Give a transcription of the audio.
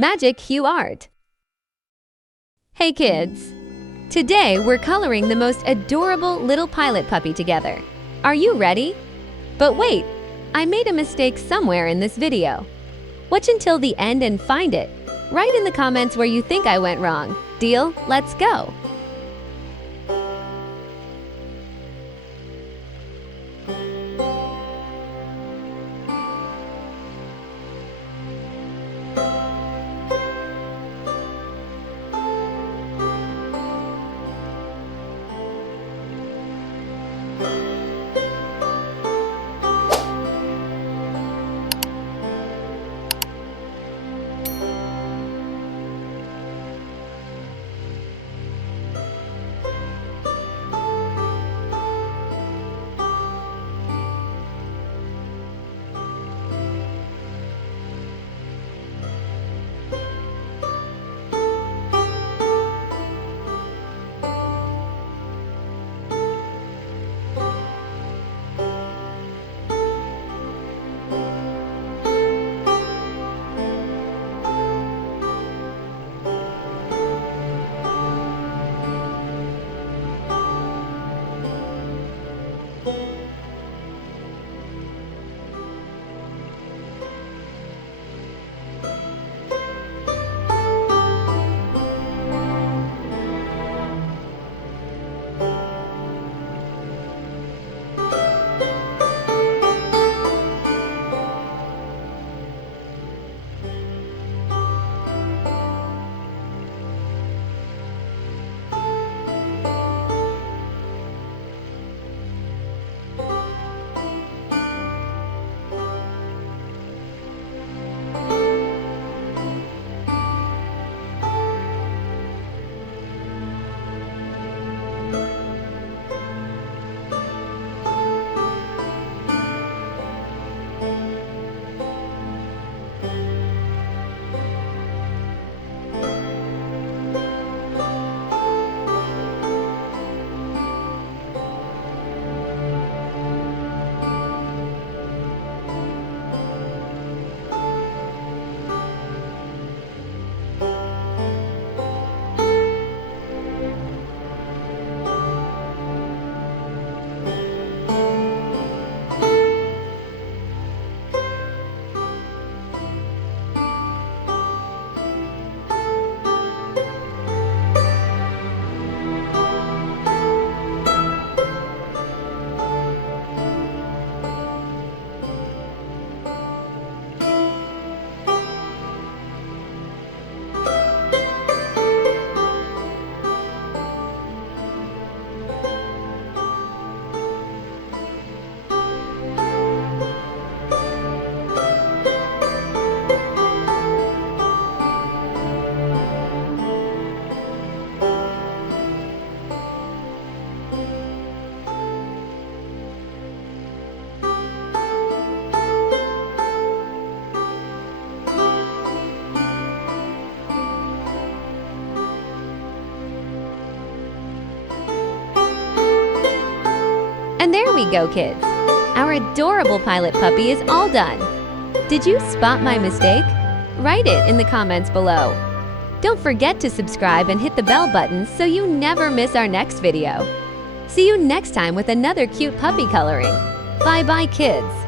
Magic Hue Art. Hey kids! Today we're coloring the most adorable little pilot puppy together. Are you ready? But wait, I made a mistake somewhere in this video. Watch until the end and find it. Write in the comments where you think I went wrong. Deal? Let's go! And there we go, kids! Our adorable pilot puppy is all done! Did you spot my mistake? Write it in the comments below. Don't forget to subscribe and hit the bell button so you never miss our next video. See you next time with another cute puppy coloring. Bye-bye, kids!